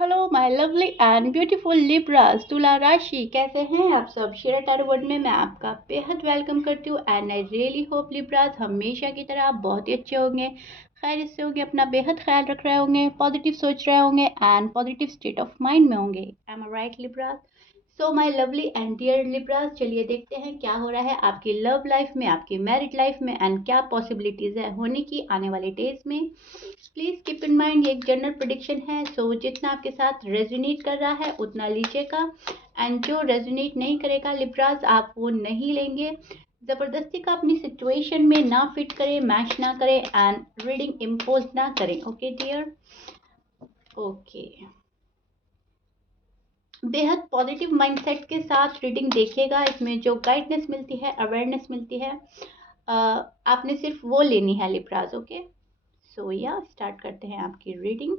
Hello my lovely and beautiful Libras तुला राशि, कैसे हैं आप सब। शेयर टैरो वर्ड में मैं आपका बेहद वेलकम करती हूँ and I really hope Libras हमेशा की तरह आप बहुत ही अच्छे होंगे, खैरियत से होंगे, अपना बेहद ख्याल रख रहे होंगे, पॉजिटिव सोच रहे होंगे and positive state of mind में होंगे। Am I right Libras. So my lovely and dear Libras, चलिए देखते हैं क्या हो रहा है आपकी लव लाइफ में, आपकी मैरिड लाइफ में एंड क्या पॉसिबिलिटीज है होने की आने वाले डेज में। प्लीज कीप इन माइंड ये एक जनरल प्रिडिक्शन है, सो जितना आपके साथ रेजोनेट कर रहा है उतना लीजिएगा एंड जो रेजोनेट नहीं करेगा लिब्रास आप वो नहीं लेंगे। जबरदस्ती का अपनी सिचुएशन में ना फिट करें, मैच ना करें एंड रीडिंग इम्पोज ना करें। Okay dear, okay. बेहद पॉजिटिव माइंडसेट के साथ रीडिंग देखिएगा, इसमें जो गाइडनेस मिलती है, अवेयरनेस मिलती है, आपने सिर्फ वो लेनी है लिब्रास। ओके, सो या स्टार्ट करते हैं आपकी रीडिंग।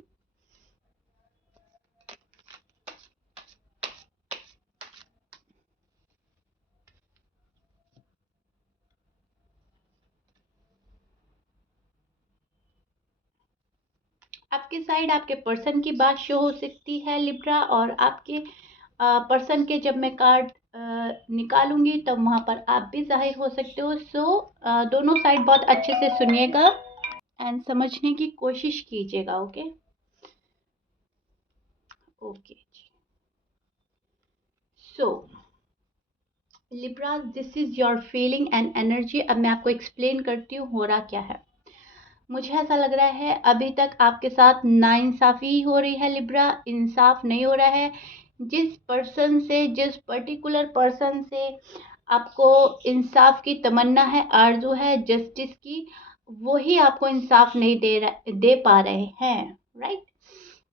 आपके साइड आपके पर्सन की बात शो हो सकती है लिब्रा, और आपके पर्सन के जब मैं कार्ड निकालूंगी तब वहां पर आप भी जाहिर हो सकते हो। सो दोनों साइड बहुत अच्छे से सुनिएगा एंड समझने की कोशिश कीजिएगा। Okay okay, so Libra, this is your feeling and energy. अब मैं आपको एक्सप्लेन करती हूँ हो रहा क्या है। मुझे ऐसा लग रहा है अभी तक आपके साथ नाइंसाफ़ी हो रही है लिब्रा, इंसाफ नहीं हो रहा है। जिस पर्सन से, जिस पर्टिकुलर पर्सन से आपको इंसाफ की तमन्ना है, आरज़ू है जस्टिस की, वो ही आपको इंसाफ नहीं दे पा रहे हैं, राइट।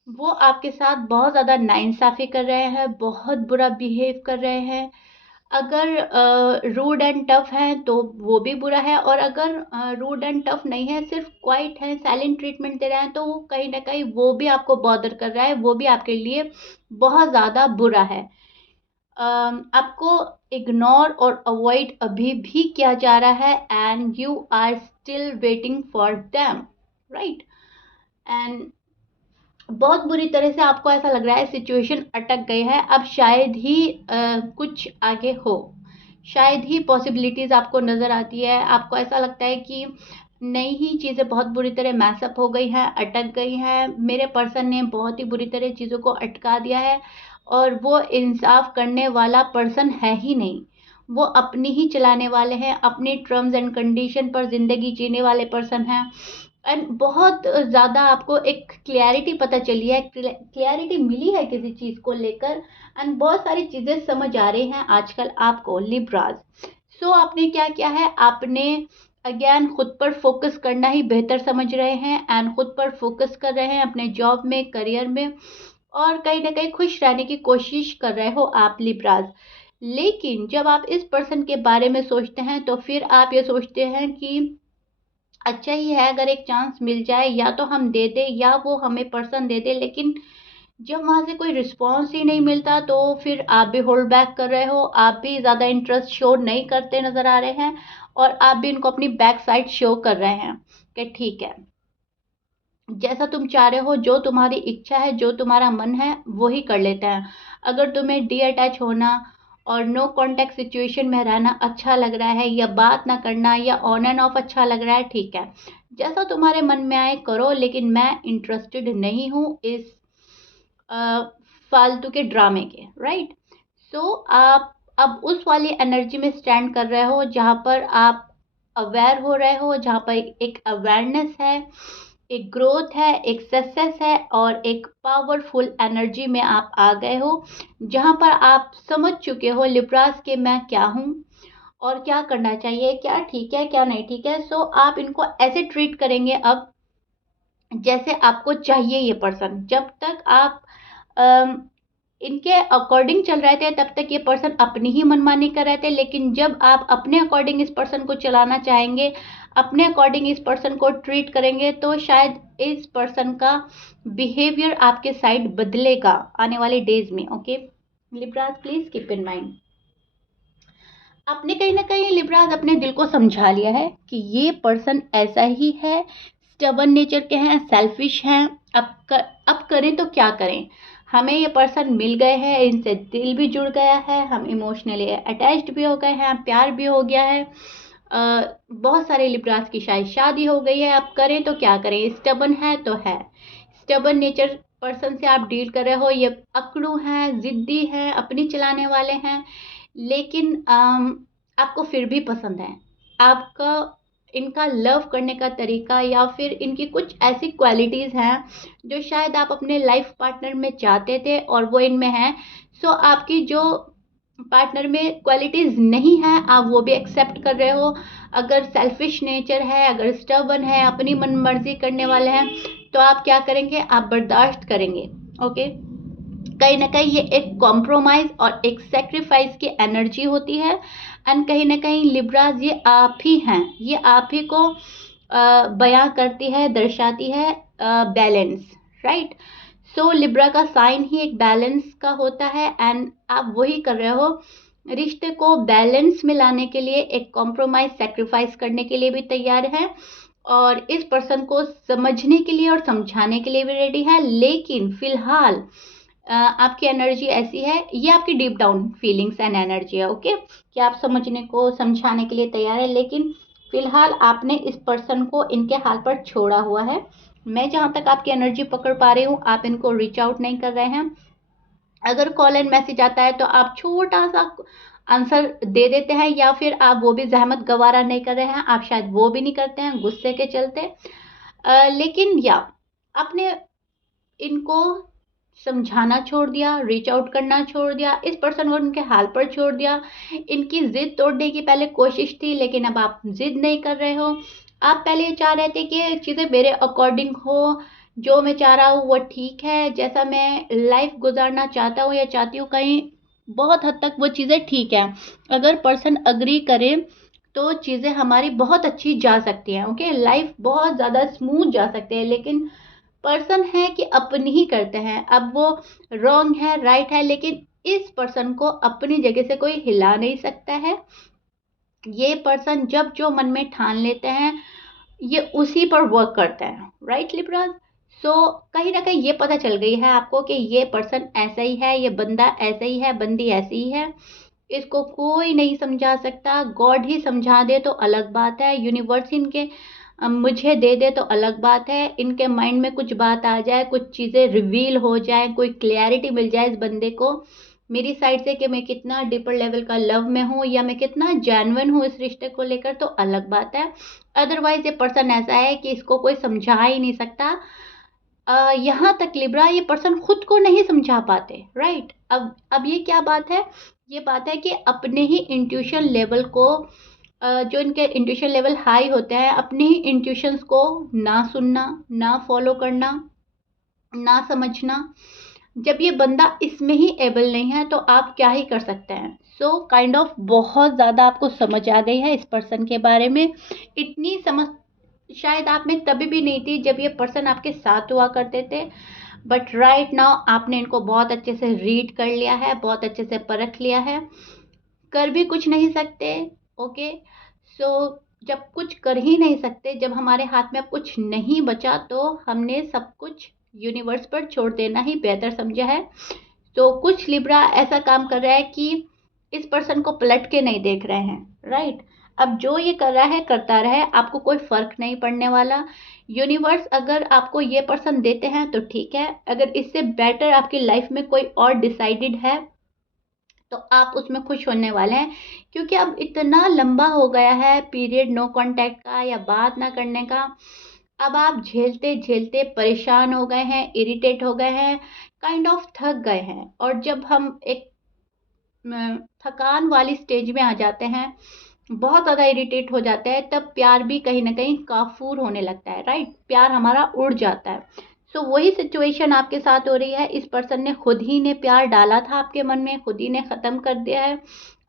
वो आपके साथ बहुत ज़्यादा नाइंसाफ़ी कर रहे हैं, बहुत बुरा बिहेव कर रहे हैं। अगर रूड एंड टफ हैं तो वो भी बुरा है, और अगर रूड एंड टफ नहीं है, सिर्फ क्वाइट है, साइलेंट ट्रीटमेंट दे रहे हैं, तो वो कहीं ना कहीं वो भी आपको बॉदर कर रहा है, वो भी आपके लिए बहुत ज़्यादा बुरा है। आपको इग्नोर और अवॉइड अभी भी किया जा रहा है and you are still waiting for them, right. And बहुत बुरी तरह से आपको ऐसा लग रहा है सिचुएशन अटक गई है, अब शायद ही कुछ आगे हो, शायद ही पॉसिबिलिटीज़ आपको नज़र आती है। आपको ऐसा लगता है कि नई ही चीज़ें बहुत बुरी तरह मैसअप हो गई हैं, अटक गई हैं, मेरे पर्सन ने बहुत ही बुरी तरह चीज़ों को अटका दिया है, और वो इंसाफ करने वाला पर्सन है ही नहीं। वो अपनी ही चलाने वाले हैं, अपनी टर्म्स एंड कंडीशन पर ज़िंदगी जीने वाले पर्सन हैं। एंड बहुत ज़्यादा आपको एक क्लैरिटी पता चली है, क्लैरिटी मिली है किसी चीज़ को लेकर, एंड बहुत सारी चीज़ें समझ आ रही हैं आजकल आपको लिब्राज। सो आपने क्या किया है, आपने अगेन खुद पर फोकस करना ही बेहतर समझ रहे हैं एंड खुद पर फोकस कर रहे हैं, अपने जॉब में, करियर में, और कहीं ना कहीं खुश रहने की कोशिश कर रहे हो आप लिब्राज। लेकिन जब आप इस पर्सन के बारे में सोचते हैं तो फिर आप ये सोचते हैं कि अच्छा ही है अगर एक चांस मिल जाए, या तो हम दे दें या वो हमें पर्सन दे दे, लेकिन जब वहाँ से कोई रिस्पॉन्स ही नहीं मिलता तो फिर आप भी होल्ड बैक कर रहे हो, आप भी ज़्यादा इंटरेस्ट शो नहीं करते नज़र आ रहे हैं, और आप भी इनको अपनी बैक साइड शो कर रहे हैं कि ठीक है, जैसा तुम चाह रहे हो, जो तुम्हारी इच्छा है, जो तुम्हारा मन है वो ही कर लेते हैं। अगर तुम्हें डी अटैच होना और नो कांटेक्ट सिचुएशन में रहना अच्छा लग रहा है, या बात ना करना, या ऑन एंड ऑफ अच्छा लग रहा है, ठीक है, जैसा तुम्हारे मन में आए करो, लेकिन मैं इंटरेस्टेड नहीं हूँ इस अ, फालतू के ड्रामे के, राइट। सो आप अब उस वाली एनर्जी में स्टैंड कर रहे हो जहाँ पर आप अवेयर हो रहे हो, जहाँ पर एक अवेयरनेस है, एक ग्रोथ है, एक सक्सेस है, और एक पावरफुल एनर्जी में आप आ गए हो, जहाँ पर आप समझ चुके हो लिब्रास के मैं क्या हूँ और क्या करना चाहिए, क्या ठीक है क्या नहीं ठीक है। सो आप इनको ऐसे ट्रीट करेंगे अब जैसे आपको चाहिए ये पर्सन। जब तक आप अम, इनके अकॉर्डिंग चल रहे थे तब तक ये पर्सन अपनी ही मनमानी कर रहे थे, लेकिन जब आप अपने अकॉर्डिंग इस पर्सन को चलाना चाहेंगे, अपने अकॉर्डिंग इस पर्सन को ट्रीट करेंगे, तो शायद इस पर्सन का बिहेवियर आपके साइड बदलेगा आने वाले डेज में। Okay Libras, please keep in mind, आपने कहीं ना कहीं लिब्रास अपने दिल को समझा लिया है कि ये पर्सन ऐसा ही है, स्टबन नेचर के हैं, सेल्फिश हैं। अब करें तो क्या करें, हमें ये पर्सन मिल गए हैं, इनसे दिल भी जुड़ गया है, हम इमोशनली अटैच्ड भी हो गए हैं, प्यार भी हो गया है। बहुत सारे लिब्रास की शायद शादी हो गई है, अब करें तो क्या करें, स्टबन है तो है, स्टबन नेचर पर्सन से आप डील कर रहे हो, ये अकड़ू हैं, जिद्दी हैं, अपनी चलाने वाले हैं, लेकिन आपको फिर भी पसंद है। आपका इनका लव करने का तरीका या फिर इनकी कुछ ऐसी क्वालिटीज़ हैं जो शायद आप अपने लाइफ पार्टनर में चाहते थे और वो इनमें हैं। सो आपकी जो पार्टनर में क्वालिटीज़ नहीं हैं आप वो भी एक्सेप्ट कर रहे हो। अगर सेल्फिश नेचर है, अगर स्टबन है, अपनी मन मर्जी करने वाले हैं, तो आप क्या करेंगे, आप बर्दाश्त करेंगे। ओके, कहीं ना कहीं ये एक कॉम्प्रोमाइज और एक सेक्रीफाइस की एनर्जी होती है। एंड कहीं ना कहीं लिब्राज ये आप ही हैं, ये आप ही को बयां करती है, दर्शाती है बैलेंस, राइट। सो लिब्रा का साइन ही एक बैलेंस का होता है एंड आप वही कर रहे हो। रिश्ते को बैलेंस में लाने के लिए एक कॉम्प्रोमाइज सेक्रीफाइस करने के लिए भी तैयार है और इस पर्सन को समझने के लिए और समझाने के लिए भी रेडी है। लेकिन फिलहाल आपकी एनर्जी ऐसी है, ये आपकी deep down feelings and energy है, ओके, कि आप समझने को समझाने के लिए तैयार है, लेकिन फिलहाल आपने इस पर्सन को इनके हाल पर छोड़ा हुआ है। मैं जहाँ तक आपकी एनर्जी पकड़ पा रही हूँ, आप इनको रीच आउट नहीं कर रहे हैं। अगर कॉल एंड मैसेज आता है तो आप छोटा सा आंसर दे देते हैं या फिर आप वो भी जहमत गवारा नहीं कर रहे हैं, आप शायद वो भी नहीं करते हैं गुस्से के चलते। लेकिन या आपने इनको समझाना छोड़ दिया, रीच आउट करना छोड़ दिया, इस पर्सन को उनके हाल पर छोड़ दिया। इनकी जिद तोड़ने की पहले कोशिश थी लेकिन अब आप जिद नहीं कर रहे हो। आप पहले ये चाह रहे थे कि चीज़ें मेरे अकॉर्डिंग हो, जो मैं चाह रहा हूँ वो ठीक है, जैसा मैं लाइफ गुजारना चाहता हूँ या चाहती हूँ कहीं बहुत हद तक वो चीज़ें ठीक है। अगर पर्सन अग्री करे तो चीज़ें हमारी बहुत अच्छी जा सकती हैं, ओके, लाइफ बहुत ज़्यादा स्मूथ जा सकती है। लेकिन पर्सन है कि अपनी ही करते हैं, अब वो रॉन्ग है राइट है, लेकिन इस पर्सन को अपनी जगह से कोई हिला नहीं सकता है। ये पर्सन जब जो मन में ठान लेते हैं ये उसी पर वर्क करते हैं, राइट लिब्राज। सो कहीं ना कहीं ये पता चल गई है आपको कि ये पर्सन ऐसा ही है, ये बंदा ऐसा ही है, बंदी ऐसी ही है, इसको कोई नहीं समझा सकता। गॉड ही समझा दे तो अलग बात है, यूनिवर्स इनके मुझे दे दे तो अलग बात है, इनके माइंड में कुछ बात आ जाए, कुछ चीज़ें रिवील हो जाए, कोई क्लैरिटी मिल जाए इस बंदे को मेरी साइड से कि मैं कितना डीपर लेवल का लव में हूँ या मैं कितना जेन्युइन हूँ इस रिश्ते को लेकर, तो अलग बात है। अदरवाइज ये पर्सन ऐसा है कि इसको कोई समझा ही नहीं सकता। यहाँ तक लिब्रा ये पर्सन खुद को नहीं समझा पाते, राइट। अब ये क्या बात है, ये बात है कि अपने ही इंट्यूशन लेवल को जो इनके इंट्यूशन लेवल हाई होते हैं, अपने ही इंट्यूशंस को ना सुनना, ना फॉलो करना, ना समझना। जब ये बंदा इसमें ही एबल नहीं है तो आप क्या ही कर सकते हैं। सो काइंड ऑफ बहुत ज़्यादा आपको समझ आ गई है इस पर्सन के बारे में। इतनी समझ शायद आप में तभी भी नहीं थी जब ये पर्सन आपके साथ हुआ करते थे, बट राइट नाउ आपने इनको बहुत अच्छे से रीड कर लिया है, बहुत अच्छे से परख लिया है। कर भी कुछ नहीं सकते, ओके। सो जब कुछ कर ही नहीं सकते, जब हमारे हाथ में अब कुछ नहीं बचा, तो हमने सब कुछ यूनिवर्स पर छोड़ देना ही बेहतर समझा है। तो कुछ लिब्रा ऐसा काम कर रहा है कि इस पर्सन को पलट के नहीं देख रहे हैं, राइट। अब जो ये कर रहा है करता रहे, आपको कोई फर्क नहीं पड़ने वाला। यूनिवर्स अगर आपको ये पर्सन देते हैं तो ठीक है, अगर इससे बेटर आपकी लाइफ में कोई और डिसाइडेड है तो आप उसमें खुश होने वाले हैं। क्योंकि अब इतना लंबा हो गया है पीरियड नो कांटेक्ट का या बात ना करने का, अब आप झेलते झेलते परेशान हो गए हैं, इरिटेट हो गए हैं, काइंड ऑफ थक गए हैं। और जब हम एक थकान वाली स्टेज में आ जाते हैं, बहुत ज़्यादा इरिटेट हो जाते हैं, तब प्यार भी कहीं ना कहीं काफूर होने लगता है, राइट। प्यार हमारा उड़ जाता है। सो वही सिचुएशन आपके साथ हो रही है। इस पर्सन ने खुद ही ने प्यार डाला था आपके मन में, खुद ही ने ख़त्म कर दिया है।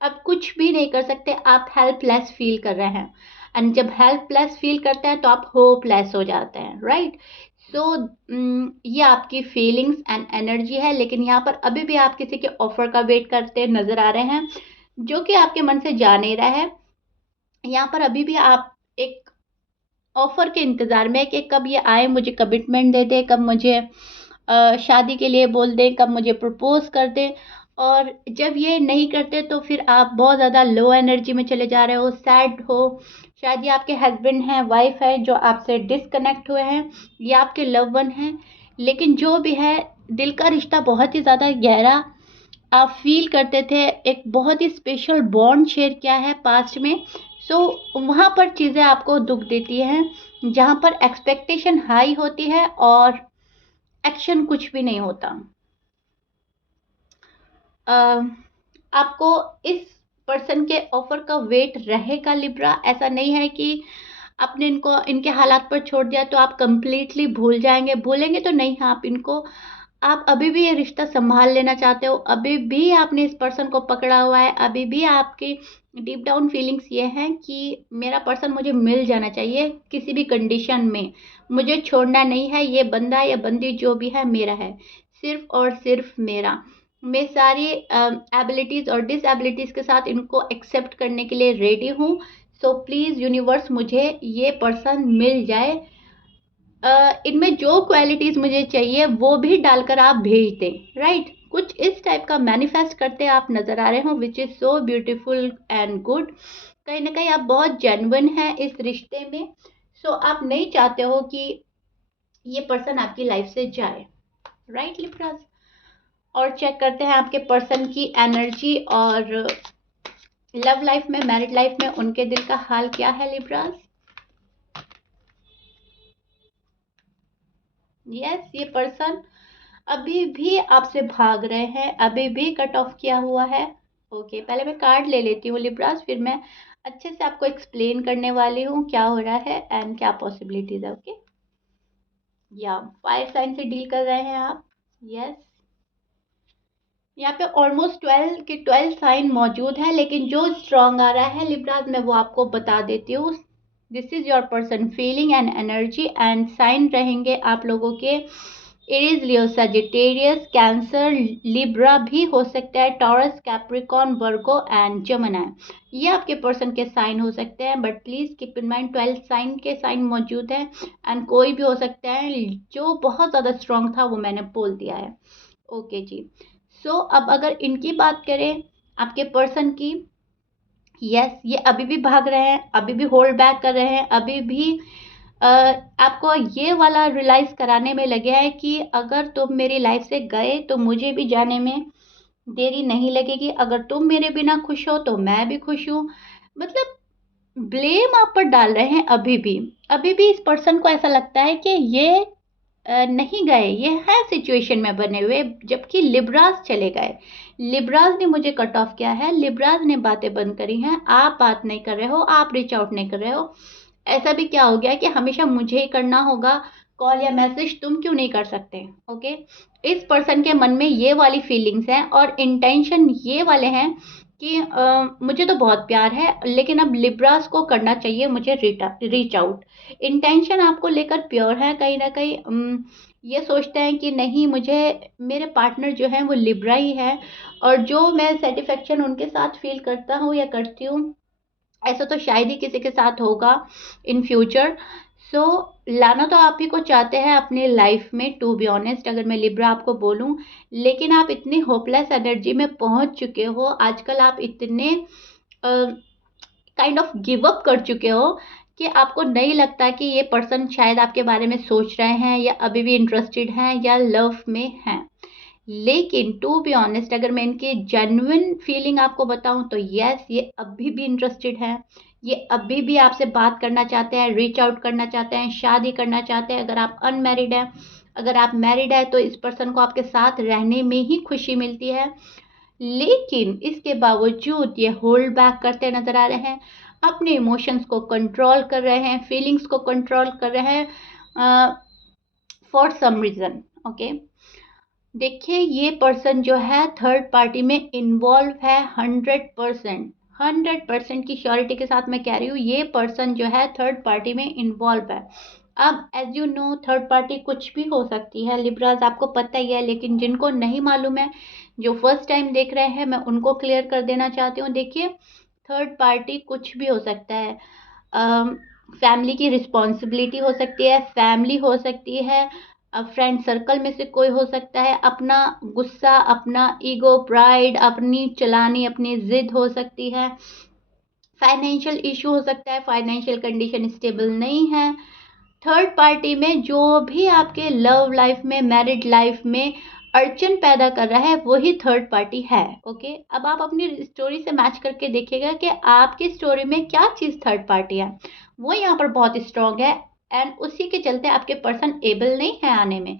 अब कुछ भी नहीं कर सकते, आप हेल्पलेस फील कर रहे हैं। एंड जब हेल्पलेस फील करते हैं तो आप होपलेस हो जाते हैं, राइट। सो ये आपकी फीलिंग्स एंड एनर्जी है। लेकिन यहाँ पर अभी भी आप किसी के ऑफर का वेट करते नजर आ रहे हैं जो कि आपके मन से जा नहीं रहा है। यहाँ पर अभी भी आप एक ऑफर के इंतजार में है कि कब ये आए, मुझे कमिटमेंट दे दे, कब मुझे शादी के लिए बोल दें, कब मुझे प्रपोज़ कर दें। और जब ये नहीं करते तो फिर आप बहुत ज़्यादा लो एनर्जी में चले जा रहे हो, सैड हो। शायद ये आपके हस्बैंड हैं, वाइफ़ है जो आपसे डिस्कनेक्ट हुए हैं, या आपके लव वन हैं। लेकिन जो भी है, दिल का रिश्ता बहुत ही ज़्यादा गहरा आप फ़ील करते थे, एक बहुत ही स्पेशल बॉन्ड शेयर किया है पास्ट में। सो वहाँ पर चीज़ें आपको दुःख देती हैं, जहाँ पर एक्सपेक्टेशन हाई होती है और एक्शन कुछ भी नहीं होता। अ, आपको इस पर्सन के ऑफर का वेट रहेगा लिब्रा। ऐसा नहीं है कि आपने इनको इनके हालात पर छोड़ दिया तो आप कंप्लीटली भूल जाएंगे। भूलेंगे तो नहीं, आप इनको, आप अभी भी ये रिश्ता संभाल लेना चाहते हो, अभी भी आपने इस पर्सन को पकड़ा हुआ है, अभी भी आपकी डीप डाउन फीलिंग्स ये हैं कि मेरा पर्सन मुझे मिल जाना चाहिए किसी भी कंडीशन में, मुझे छोड़ना नहीं है, ये बंदा या बंदी जो भी है मेरा है, सिर्फ और सिर्फ मेरा। मैं सारी एबिलिटीज़ और डिसएबिलिटीज़ के साथ इनको एक्सेप्ट करने के लिए रेडी हूँ। सो प्लीज़ यूनिवर्स, मुझे ये पर्सन मिल जाए। इनमें जो क्वालिटीज़ मुझे चाहिए वो भी डालकर आप भेज दें, राइट। कुछ इस टाइप का मैनिफेस्ट करते आप नज़र आ रहे हो, which is so beautiful and good. कहीं ना कहीं आप बहुत जेन्युइन हैं इस रिश्ते में। सो आप नहीं चाहते हो कि ये पर्सन आपकी लाइफ से जाए, राइट लिब्रास। और चेक करते हैं आपके पर्सन की एनर्जी और लव लाइफ में, मैरिड लाइफ में उनके दिल का हाल क्या है लिब्रास। यस, ये पर्सन अभी भी आपसे भाग रहे हैं, अभी भी कट ऑफ किया हुआ है। ओके, पहले मैं कार्ड ले लेती हूँ लिब्रास, फिर मैं अच्छे से आपको एक्सप्लेन करने वाली हूँ क्या हो रहा है एंड क्या पॉसिबिलिटीज है। ओके, या फायर साइन से डील कर रहे हैं आप। यस, यहाँ पे ऑलमोस्ट 12 के 12 साइन मौजूद है, लेकिन जो स्ट्रॉन्ग आ रहा है लिब्रास मैं वो आपको बता देती हूँ। This is your person feeling and energy, and sign रहेंगे आप लोगों के Aries, Leo, Sagittarius, Cancer, Libra भी हो सकता है, Taurus, Capricorn, Virgo and Gemini. ये आपके पर्सन के साइन हो सकते हैं, but please keep in mind 12 sign के साइन मौजूद है एंड कोई भी हो सकता है। जो बहुत ज़्यादा स्ट्रॉन्ग था वो मैंने बोल दिया है। ओके जी। सो अब अगर इनकी बात करें, आपके पर्सन की, यस, ये अभी भी भाग रहे हैं, अभी भी होल्ड बैक कर रहे हैं, अभी भी आपको ये वाला रियलाइज कराने में लगे हैं कि अगर तुम मेरी लाइफ से गए तो मुझे भी जाने में देरी नहीं लगेगी, अगर तुम मेरे बिना खुश हो तो मैं भी खुश हूँ। मतलब ब्लेम आप पर डाल रहे हैं अभी भी इस पर्सन को ऐसा लगता है कि ये नहीं गए, ये है सिचुएशन में बने हुए, जबकि लिब्रास चले गए। लिब्रास ने मुझे कट ऑफ किया है, लिब्रास ने बातें बंद करी हैं, आप बात नहीं कर रहे हो, आप रीच आउट नहीं कर रहे हो। ऐसा भी क्या हो गया कि हमेशा मुझे ही करना होगा कॉल या मैसेज, तुम क्यों नहीं कर सकते। ओके, इस पर्सन के मन में ये वाली फीलिंग्स हैं और इंटेंशन ये वाले हैं कि मुझे तो बहुत प्यार है, लेकिन अब लिब्रास को करना चाहिए मुझे रीच आउट। इंटेंशन आपको लेकर प्योर है, कहीं ना कहीं ये सोचते हैं कि नहीं, मुझे मेरे पार्टनर जो हैं वो लिब्रा ही है, और जो मैं सेटिस्फेक्शन उनके साथ फील करता हूँ या करती हूँ, ऐसा तो शायद ही किसी के साथ होगा इन फ्यूचर। सो लाना तो आप ही को चाहते हैं अपनी लाइफ में, टू बी ऑनेस्ट अगर मैं लिब्रा आपको बोलूं। लेकिन आप इतनी होपलेस एनर्जी में पहुंच चुके हो आजकल, आप इतने काइंड ऑफ गिव अप कर चुके हो कि आपको नहीं लगता कि ये पर्सन शायद आपके बारे में सोच रहे हैं या अभी भी इंटरेस्टेड हैं या लव में हैं। लेकिन टू बी ऑनेस्ट अगर मैं इनकी जेन्युइन फीलिंग आपको बताऊं तो यस, ये अभी भी इंटरेस्टेड हैं, ये अभी भी आपसे बात करना चाहते हैं, रीच आउट करना चाहते हैं, शादी करना चाहते हैं। अगर आप अनमैरिड हैं, अगर आप मैरिड है तो इस पर्सन को आपके साथ रहने में ही खुशी मिलती है। लेकिन इसके बावजूद ये होल्ड बैक करते नजर आ रहे हैं, अपने इमोशंस को कंट्रोल कर रहे हैं, फीलिंग्स को कंट्रोल कर रहे हैं फॉर सम रीज़न। ओके, देखिए ये पर्सन जो है थर्ड पार्टी में इन्वॉल्व है 100%, 100% की श्योरिटी के साथ मैं कह रही हूँ, ये पर्सन जो है थर्ड पार्टी में इन्वॉल्व है। अब as you know, third party कुछ भी हो सकती है लिब्राज, आपको पता ही है, लेकिन जिनको नहीं मालूम है, जो फर्स्ट टाइम देख रहे हैं, मैं उनको क्लियर कर देना चाहती हूँ। देखिए, थर्ड पार्टी कुछ भी हो सकता है। फैमिली की रिस्पॉन्सिबिलिटी हो सकती है, फैमिली हो सकती है, फ्रेंड सर्कल में से कोई हो सकता है, अपना गुस्सा, अपना ईगो, प्राइड, अपनी चलानी, अपनी जिद हो सकती है, फाइनेंशियल इशू हो सकता है, फाइनेंशियल कंडीशन स्टेबल नहीं है। थर्ड पार्टी में जो भी आपके लव लाइफ में, मैरिड लाइफ में अड़चन पैदा कर रहा है वही थर्ड पार्टी है। ओके, अब आप अपनी स्टोरी से मैच करके देखिएगा कि आपकी स्टोरी में क्या चीज़ थर्ड पार्टी है, वो यहाँ पर बहुत स्ट्रांग है एंड उसी के चलते आपके पर्सन एबल नहीं है आने में।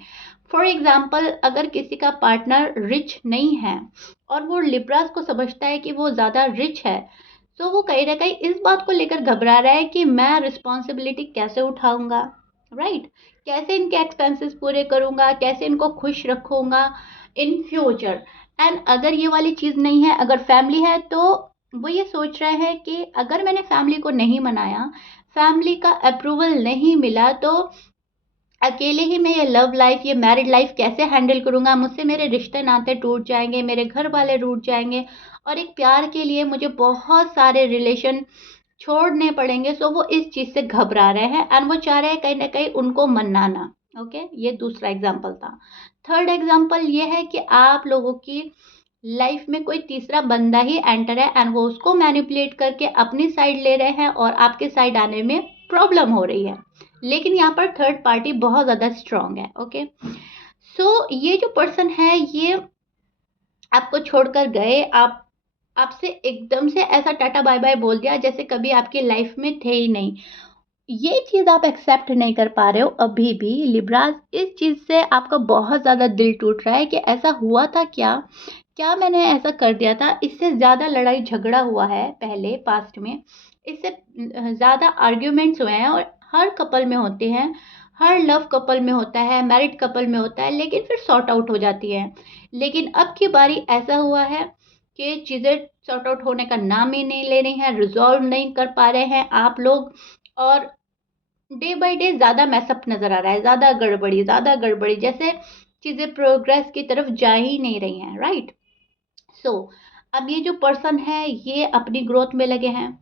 फॉर एग्जाम्पल, अगर किसी का पार्टनर रिच नहीं है और वो लिब्रास को समझता है कि वो ज़्यादा रिच है, तो वो कहीं ना कहीं इस बात को लेकर घबरा रहा है कि मैं रिस्पॉन्सिबिलिटी कैसे उठाऊंगा, राइट, कैसे इनके एक्सपेंसेस पूरे करूंगा, कैसे इनको खुश रखूंगा इन फ्यूचर। एंड अगर ये वाली चीज़ नहीं है, अगर फैमिली है, तो वो ये सोच रहे हैं कि अगर मैंने फैमिली को नहीं मनाया, फैमिली का अप्रूवल नहीं मिला, तो अकेले ही मैं ये लव लाइफ, ये मैरिड लाइफ कैसे हैंडल करूंगा, मुझसे मेरे रिश्ते नाते टूट जाएंगे, मेरे घर वाले रूठ जाएंगे और एक प्यार के लिए मुझे बहुत सारे रिलेशन छोड़ने पड़ेंगे। सो वो इस चीज़ से घबरा रहे हैं एंड वो चाह रहे हैं कहीं ना कहीं उनको मनाना। ओके, ये दूसरा एग्जाम्पल था। थर्ड एग्जाम्पल ये है कि आप लोगों की लाइफ में कोई तीसरा बंदा ही एंटर है एंड वो उसको मैनिपुलेट करके अपनी साइड ले रहे हैं और आपके साइड आने में प्रॉब्लम हो रही है, लेकिन यहाँ पर थर्ड पार्टी बहुत ज़्यादा स्ट्रांग है। ओके, सो ये जो पर्सन है ये आपको छोड़कर गए, आप आपसे एकदम से ऐसा टाटा बाय बाय बोल दिया जैसे कभी आपकी लाइफ में थे ही नहीं। ये चीज़ आप एक्सेप्ट नहीं कर पा रहे हो अभी भी लिब्रास। इस चीज़ से आपका बहुत ज़्यादा दिल टूट रहा है कि ऐसा हुआ था क्या, क्या मैंने ऐसा कर दिया था। इससे ज़्यादा लड़ाई झगड़ा हुआ है पहले पास्ट में, इससे ज़्यादा आर्ग्यूमेंट्स हुए हैं और हर कपल में होते हैं, हर लव कपल में होता है, मैरिड कपल में होता है, लेकिन फिर सॉर्ट आउट हो जाती है। लेकिन अब की बारी ऐसा हुआ है कि चीज़ें सॉर्ट आउट होने का नाम ही नहीं ले रही हैं, रिजॉल्व नहीं कर पा रहे हैं आप लोग, और डे बाय डे ज़्यादा मैसअप नज़र आ रहा है, ज़्यादा गड़बड़ी, जैसे चीज़ें प्रोग्रेस की तरफ जा ही नहीं रही हैं, राइट। सो अब ये जो पर्सन है ये अपनी ग्रोथ में लगे हैं,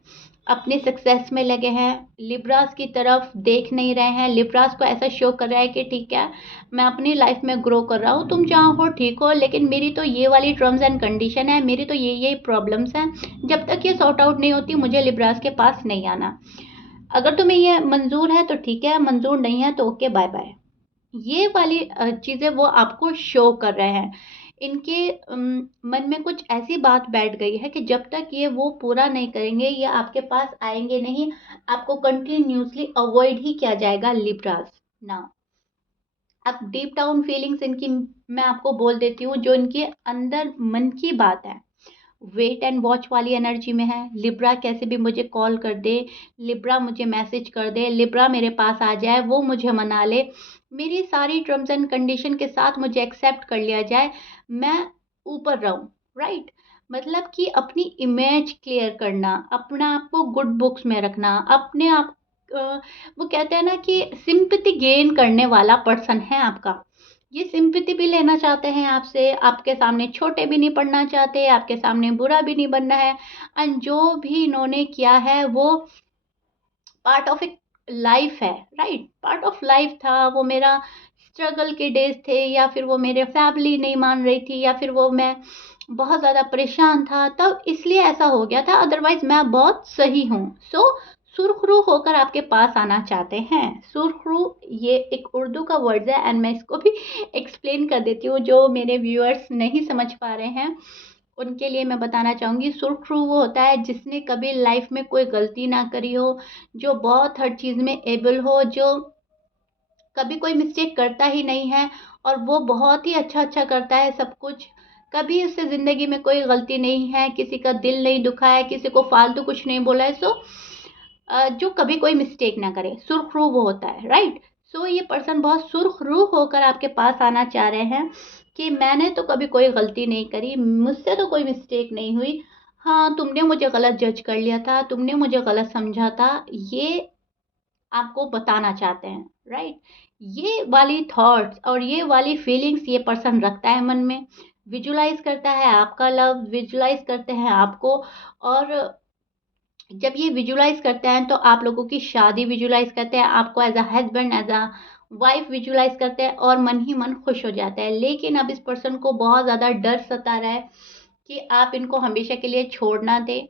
अपनी सक्सेस में लगे हैं, लिब्रास की तरफ देख नहीं रहे हैं। लिब्रास को ऐसा शो कर रहा है कि ठीक है, मैं अपनी लाइफ में ग्रो कर रहा हूँ, तुम जहाँ हो ठीक हो, लेकिन मेरी तो ये वाली टर्म्स एंड कंडीशन है, मेरी तो ये प्रॉब्लम्स हैं, जब तक ये सॉर्ट आउट नहीं होती मुझे लिब्रास के पास नहीं आना। अगर तुम्हें ये मंजूर है तो ठीक है, मंजूर नहीं है तो ओके बाय बाय। ये वाली चीज़ें वो आपको शो कर रहे हैं। इनके मन में कुछ ऐसी बात बैठ गई है कि जब तक ये वो पूरा नहीं करेंगे ये आपके पास आएंगे नहीं, आपको कंटिन्यूसली अवॉइड ही किया जाएगा लिब्रास। ना, अब डीप डाउन फीलिंग्स इनकी मैं आपको बोल देती हूँ, जो इनके अंदर मन की बात है, वेट एंड वॉच वाली एनर्जी में है। लिब्रा कैसे भी मुझे कॉल कर दे, लिब्रा मुझे मैसेज कर दे, लिब्रा मेरे पास आ जाए, वो मुझे मना ले, मेरी सारी टर्म्स एंड कंडीशन के साथ मुझे एक्सेप्ट कर लिया जाए, मैं ऊपर रहूं, राइट। मतलब कि अपनी इमेज क्लियर करना, अपना आप को गुड बुक्स में रखना, अपने आप वो कहते हैं ना कि सिंपैथी गेन करने वाला पर्सन है आपका। ये सिंपैथी भी लेना चाहते हैं आपसे, आपके सामने छोटे भी नहीं पड़ना चाहते, आपके सामने बुरा भी नहीं बनना है। एंड जो भी इन्होंने किया है वो पार्ट ऑफ एक लाइफ है, राइट, पार्ट ऑफ लाइफ था। वो मेरा स्ट्रगल के डेज थे, या फिर वो मेरे फैमिली नहीं मान रही थी, या फिर वो मैं बहुत ज़्यादा परेशान था तब इसलिए ऐसा हो गया था, अदरवाइज मैं बहुत सही हूँ। सो सुरखरू होकर आपके पास आना चाहते हैं। सुरखरू ये एक उर्दू का वर्ड है एंड मैं इसको भी एक्सप्लेन कर देती हूँ, जो मेरे व्यूअर्स नहीं समझ पा रहे हैं उनके लिए मैं बताना चाहूँगी। सुरखरू वो होता है जिसने कभी लाइफ में कोई गलती ना करी हो, जो बहुत हर चीज़ में एबल हो, जो कभी कोई मिस्टेक करता ही नहीं है और वो बहुत ही अच्छा अच्छा करता है सब कुछ। कभी उससे ज़िंदगी में कोई गलती नहीं है, किसी का दिल नहीं दुखा है, किसी को फालतू कुछ नहीं बोला है। सो जो कभी कोई मिस्टेक ना करे, सुरखरू वो होता है, राइट। सो ये पर्सन बहुत सुरखरू होकर आपके पास आना चाह रहे हैं कि मैंने तो कभी कोई गलती नहीं करी, मुझसे तो कोई मिस्टेक नहीं हुई, हाँ तुमने मुझे गलत जज कर लिया था, तुमने मुझे गलत समझा था, ये आपको बताना चाहते हैं, राइट। ये वाली थॉट्स और ये वाली फीलिंग्स ये पर्सन रखता है मन में, विजुलाइज करता है आपका लव, विजुलाइज करते हैं आपको। और जब ये विजुलाइज करते हैं तो आप लोगों की शादी विजुलाइज करते हैं, आपको as a husband, as a wife visualise करते हैं और मन ही मन खुश हो जाता है। लेकिन अब इस पर्सन को बहुत ज़्यादा डर सता रहा है कि आप इनको हमेशा के लिए छोड़ ना दें,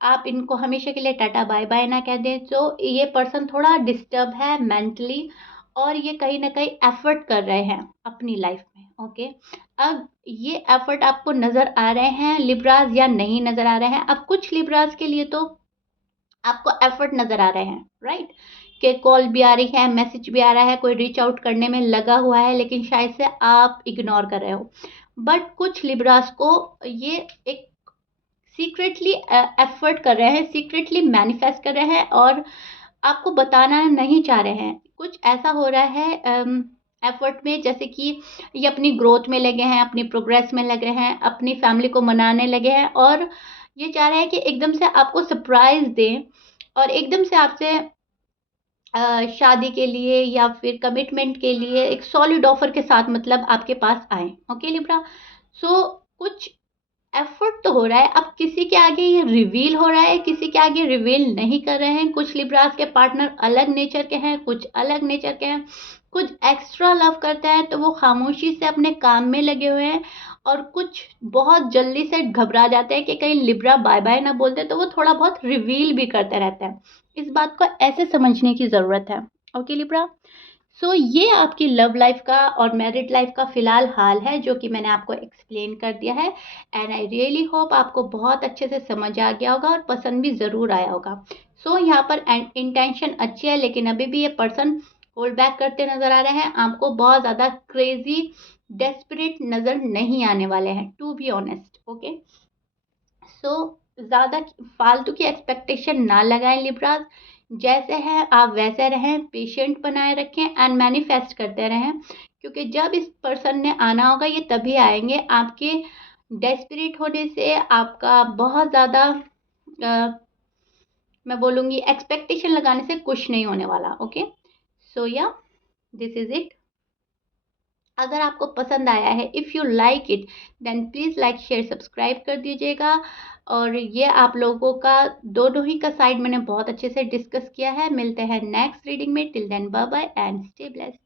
आप इनको हमेशा के लिए टाटा बाय बाय ना कह दें। तो ये पर्सन थोड़ा डिस्टर्ब है मेंटली, और ये कहीं ना कहीं एफर्ट कर रहे हैं अपनी लाइफ में। ओके, अब ये एफर्ट आपको नज़र आ रहे हैं लिब्राज या नहीं नज़र आ रहे हैं? अब कुछ लिब्राज के लिए तो आपको एफर्ट नज़र आ रहे हैं, राइट, कि कॉल भी आ रही है, मैसेज भी आ रहा है, कोई रीच आउट करने में लगा हुआ है, लेकिन शायद से आप इग्नोर कर रहे हो। बट कुछ लिब्रास को ये एक सीक्रेटली एफर्ट कर रहे हैं, सीक्रेटली मैनिफेस्ट कर रहे हैं और आपको बताना नहीं चाह रहे हैं। कुछ ऐसा हो रहा है एफर्ट में, जैसे कि ये अपनी ग्रोथ में लगे हैं, अपनी प्रोग्रेस में लगे हैं, अपनी फैमिली को मनाने लगे हैं, और ये चाह रहे हैं कि एकदम से आपको सरप्राइज दें और एकदम से आपसे शादी के लिए या फिर कमिटमेंट के लिए एक सॉलिड ऑफर के साथ मतलब आपके पास आए। ओके लिब्रा, सो कुछ एफर्ट तो हो रहा है। अब किसी के आगे ये रिवील हो रहा है, किसी के आगे रिवील नहीं कर रहे हैं। कुछ लिब्रास के पार्टनर अलग नेचर के हैं, कुछ अलग नेचर के हैं, कुछ एक्स्ट्रा लव करते हैं तो वो खामोशी से अपने काम में लगे हुए हैं, और कुछ बहुत जल्दी से घबरा जाते हैं कि कहीं लिब्रा बाय बाय ना बोलते, तो वो थोड़ा बहुत रिवील भी करते रहते हैं। इस बात को ऐसे समझने की ज़रूरत है। ओके लिब्रा, सो ये आपकी लव लाइफ का और मैरिड लाइफ का फ़िलहाल हाल है जो कि मैंने आपको एक्सप्लेन कर दिया है। एंड आई रियली होप आपको बहुत अच्छे से समझ आ गया होगा और पसंद भी ज़रूर आया होगा। सो यहाँ पर इंटेंशन अच्छी है, लेकिन अभी भी ये पर्सन होल्ड बैक करते नज़र आ रहे हैं। आपको बहुत ज़्यादा क्रेजी डेस्परेट नज़र नहीं आने वाले हैं, टू बी ऑनेस्ट। ओके, सो ज़्यादा फालतू की एक्सपेक्टेशन ना लगाएं लिब्रास। जैसे हैं आप वैसे रहें, पेशेंट बनाए रखें एंड मैनिफेस्ट करते रहें, क्योंकि जब इस पर्सन ने आना होगा ये तभी आएंगे। आपके डेस्परेट होने से, आपका बहुत ज़्यादा मैं बोलूँगी एक्सपेक्टेशन लगाने से कुछ नहीं होने वाला। ओके, सो या दिस इज़ इट। अगर आपको पसंद आया है, if you like it, then please like share subscribe कर दीजिएगा। और ये आप लोगों का दोनों ही का साइड मैंने बहुत अच्छे से डिस्कस किया है। मिलते हैं नेक्स्ट रीडिंग में, till then bye bye and stay blessed.